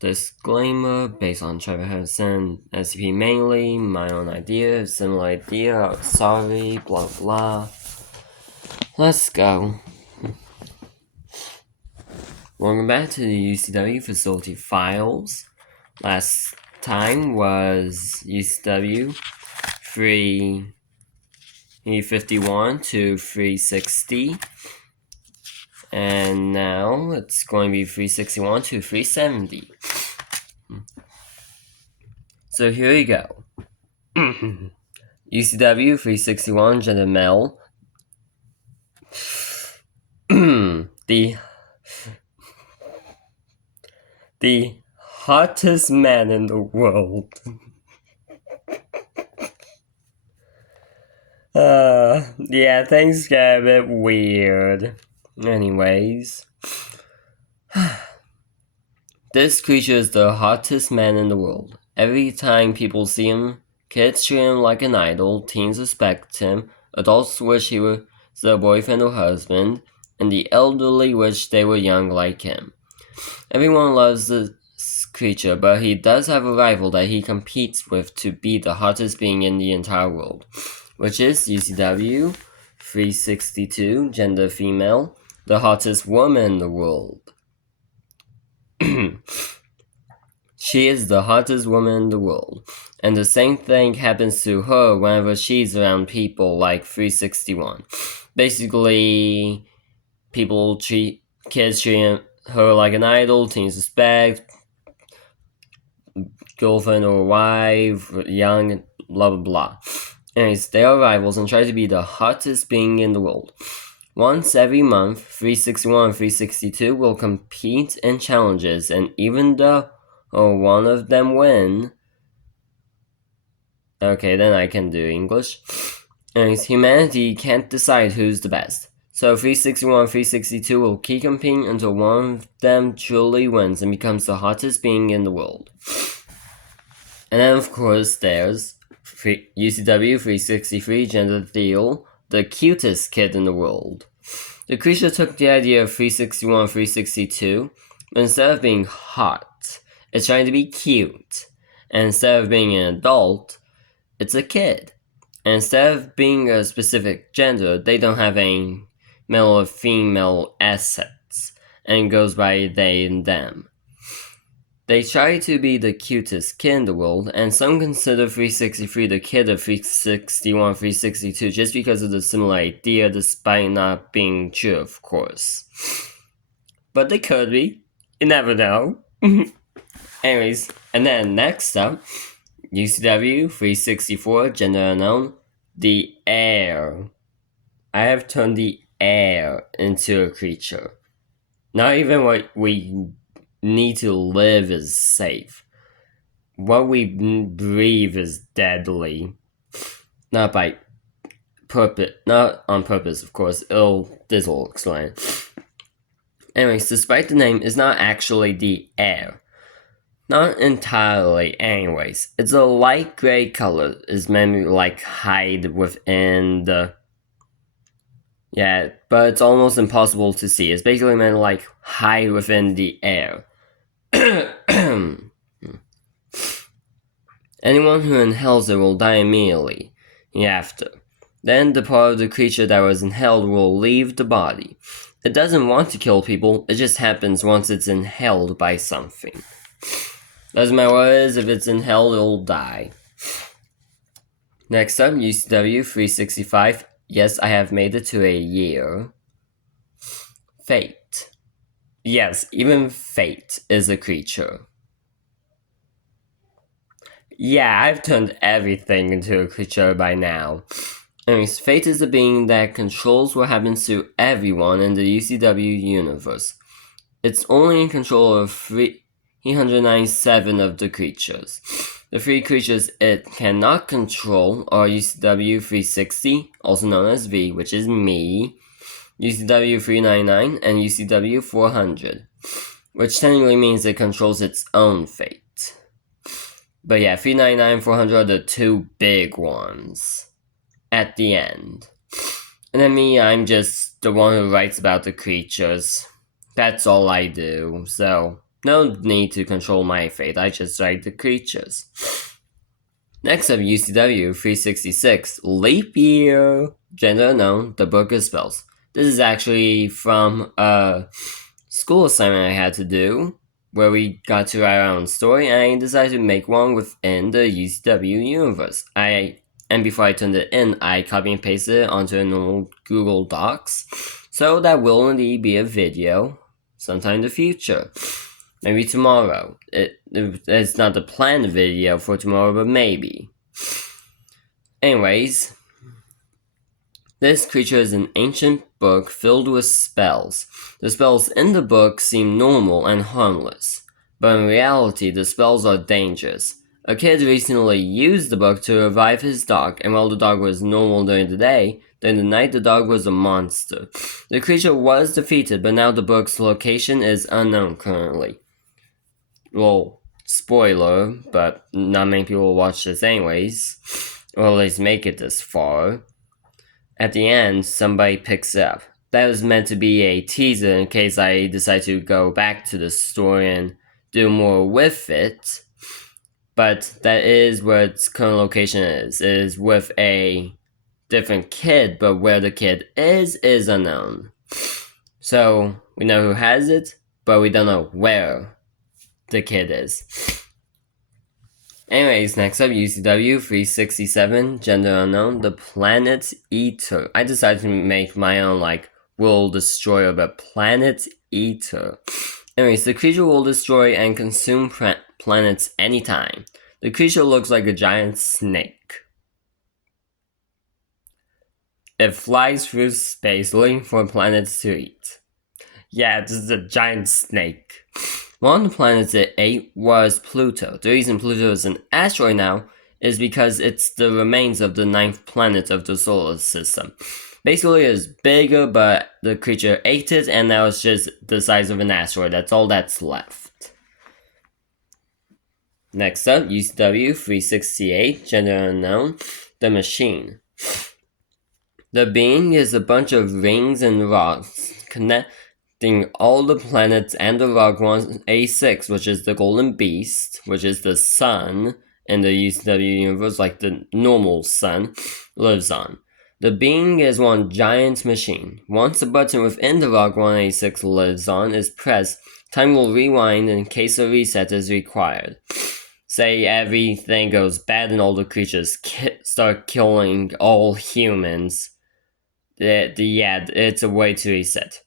Disclaimer, based on Trevor Harrison, SCP mainly, my own idea, similar idea, sorry, blah blah. Let's go. Welcome back to the U.C.W. facility files. Last time was U.C.W. 351 to 360. And now it's going to be 361 to 370. So here we go. U.C.W. 361, gender male. The hottest man in the world. Yeah, things get a bit weird. Anyways. This creature is the hottest man in the world. Every time people see him, kids treat him like an idol, teens respect him, adults wish he was their boyfriend or husband, and the elderly wish they were young like him. Everyone loves this creature, but he does have a rival that he competes with to be the hottest being in the entire world, which is U.C.W. 362, gender female, the hottest woman in the world. She is the hottest woman in the world, and the same thing happens to her whenever she's around people like 361. Basically, kids treat her like an idol, teens respect, girlfriend or wife, young, blah blah blah. Anyways, they are rivals and try to be the hottest being in the world. Once every month, 361 and 362 will compete in challenges, and even though one of them win... Okay, then I can do English. Anyways, humanity can't decide who's the best. So 361 and 362 will keep competing until one of them truly wins and becomes the hottest being in the world. And then, of course, there's U.C.W. 363, gender Theo, the cutest kid in the world. The creature took the idea of 361 and 362, but instead of being hot, it's trying to be cute. And instead of being an adult, it's a kid. And instead of being a specific gender, they don't have any male or female assets, and it goes by they and them. They try to be the cutest kid in the world, and some consider 363 the kid of 361, 362 just because of the similar idea, despite not being true, of course. But they could be. You never know. Anyways, and then next up, U.C.W. 364, gender unknown, the air. I have turned the air into a creature. Not even what we need to live is safe. What we breathe is deadly. Not on purpose, of course. This will explain. Anyways, despite the name, it's not actually the air. Not entirely, anyways. It's a light gray color. It's meant to hide within the... Yeah, but it's almost impossible to see. It's basically meant to hide within the air. Anyone who inhales it will die immediately after. Then the part of the creature that was inhaled will leave the body. It doesn't want to kill people, it just happens once it's inhaled by something. Doesn't matter what it is, if it's inhaled, it'll die. Next up, U.C.W. 365. Yes, I have made it to a year. Fate. Yes, even Fate is a creature. Yeah, I've turned everything into a creature by now. Anyways, Fate is a being that controls what happens to everyone in the U.C.W. universe. It's only in control of 397 of the creatures. The 3 creatures it cannot control are U.C.W. 360, also known as V, which is me, U.C.W. 399, and U.C.W. 400, which technically means it controls its own fate. But yeah, 399 and 400 are the 2 big ones at the end. And then me, I'm just the one who writes about the creatures. That's all I do, so no need to control my fate, I just write the creatures. Next up, U.C.W. 366, Leap Year. Gender unknown, the book of spells. This is actually from a school assignment I had to do, where we got to write our own story, and I decided to make one within the U.C.W. universe. And before I turned it in, I copy and pasted it onto a normal Google Docs, so that will indeed be a video sometime in the future. Maybe tomorrow. It's not the planned video for tomorrow, but maybe. Anyways, this creature is an ancient book filled with spells. The spells in the book seem normal and harmless, but in reality, the spells are dangerous. A kid recently used the book to revive his dog, and while the dog was normal during the day, during the night the dog was a monster. The creature was defeated, but now the book's location is unknown currently. Well, spoiler, but not many people will watch this anyways, or at least make it this far. At the end, somebody picks it up. That was meant to be a teaser in case I decide to go back to the story and do more with it. But that is where its current location is. It is with a different kid, but where the kid is unknown. So, we know who has it, but we don't know where the kid is. Anyways, next up, U.C.W. 367, gender unknown, the Planet Eater. I decided to make my own, world destroyer, but Planet Eater. Anyways, the creature will destroy and consume planets anytime. The creature looks like a giant snake. It flies through space looking for planets to eat. Yeah, this is a giant snake. One of the planets it ate was Pluto. The reason Pluto is an asteroid now is because it's the remains of the 9th planet of the solar system. Basically, it's bigger, but the creature ate it, and now it's just the size of an asteroid. That's all that's left. Next up, U.C.W. 368, gender unknown, the Machine. The being is a bunch of rings and rocks connecting all the planets and the rock 1A6, which is the golden beast, which is the sun in the U.C.W. universe, like the normal sun, lives on. The being is one giant machine. Once a button within the rock 186 lives on is pressed, time will rewind in case a reset is required. Say everything goes bad and all the creatures start killing all humans. It's a way to reset.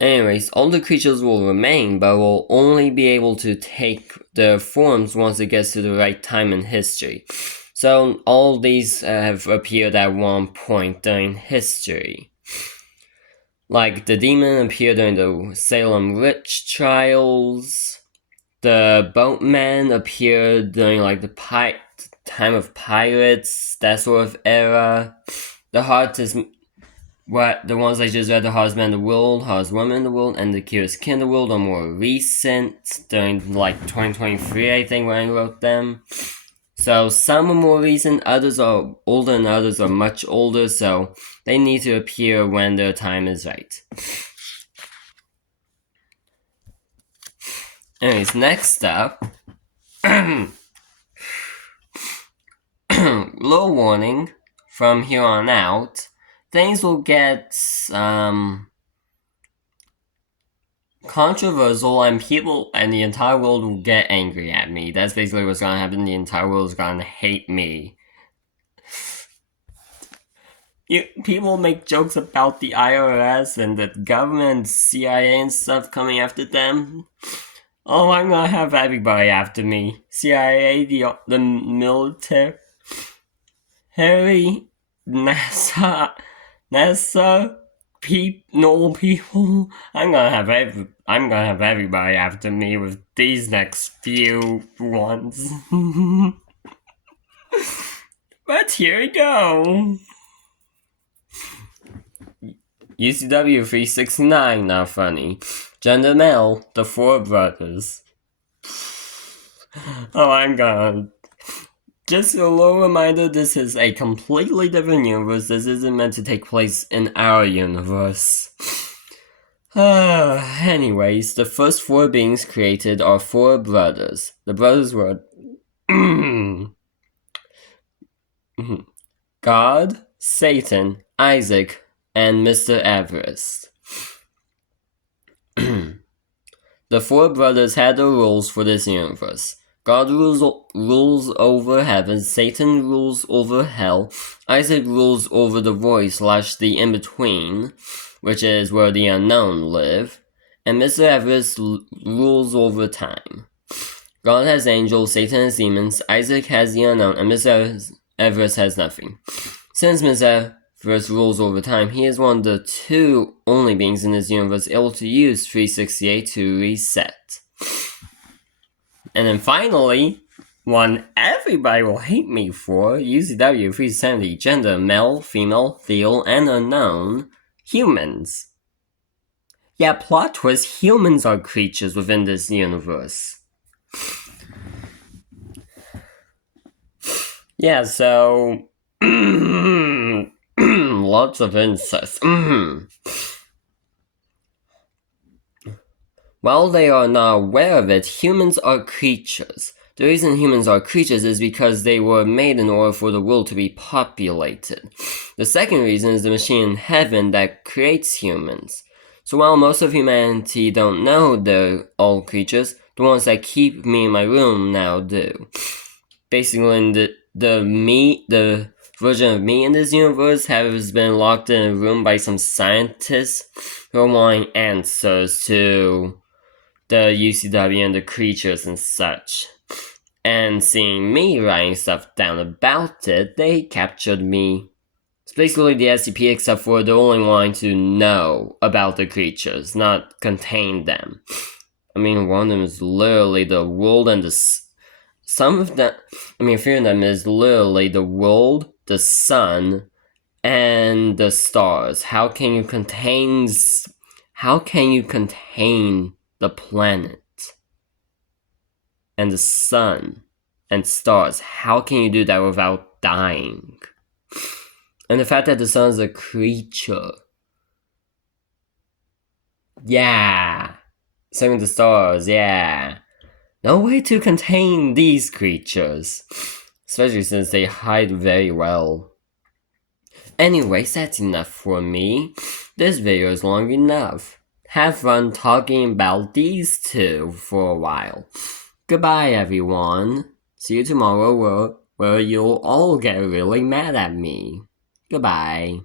Anyways, all the creatures will remain, but will only be able to take their forms once it gets to the right time in history. So all these have appeared at one point during history. Like the demon appeared during the Salem witch trials. The boatman appeared during the time of pirates, that sort of era. The heart is the ones I just read, the hardest man in the world, hardest woman in the world, and the cutest kid in the world are more recent, during 2023, I think, when I wrote them. So some are more recent, others are older, and others are much older, so they need to appear when their time is right. Anyways, next up, little warning, from here on out, things will get controversial, and people and the entire world will get angry at me. That's basically what's gonna happen. The entire world is gonna hate me. People make jokes about the IRS and the government, CIA and stuff coming after them. Oh, I'm gonna have everybody after me. CIA, the military, NASA, normal people. I'm gonna have everybody after me with these next few ones. But here we go. U.C.W. 369, not funny. Gender male, the four brothers. Oh, I'm gone. Just a little reminder, this is a completely different universe. This isn't meant to take place in our universe. Anyways, the first four beings created are four brothers. The brothers were God, Satan, Isaac, and Mr. Everest. The four brothers had the rules for this universe. God rules over heaven, Satan rules over hell, Isaac rules over the void / the in-between, which is where the unknown live, and Mr. Everest rules over time. God has angels, Satan has demons, Isaac has the unknown, and Mr. Everest has nothing. Since Mr. Everest rules over time, he is one of the two only beings in this universe able to use 368 to reset. And then finally, one everybody will hate me for, U.C.W. 370, gender, male, female, theal, and unknown, humans. Yeah, plot twist, humans are creatures within this universe. Yeah, so lots of incest. While they are not aware of it, humans are creatures. The reason humans are creatures is because they were made in order for the world to be populated. The second reason is the machine in heaven that creates humans. So while most of humanity don't know they're all creatures, the ones that keep me in my room now do. Basically, the version of me in this universe has been locked in a room by some scientists who are wanting answers to the U.C.W. and the creatures and such. And seeing me writing stuff down about it, they captured me. It's basically the SCP except for they're only wanting to know about the creatures, not contain them. I mean, one of them is literally the world and some of them, a few of them is literally the world, the sun, and the stars. How can you contain the planet and the sun and stars? How can you do that without dying? And the fact that the sun is a creature. Yeah. Same with the stars, yeah. No way to contain these creatures. Especially since they hide very well. Anyways, that's enough for me. This video is long enough. Have fun talking about these two for a while. Goodbye, everyone. See you tomorrow where you'll all get really mad at me. Goodbye.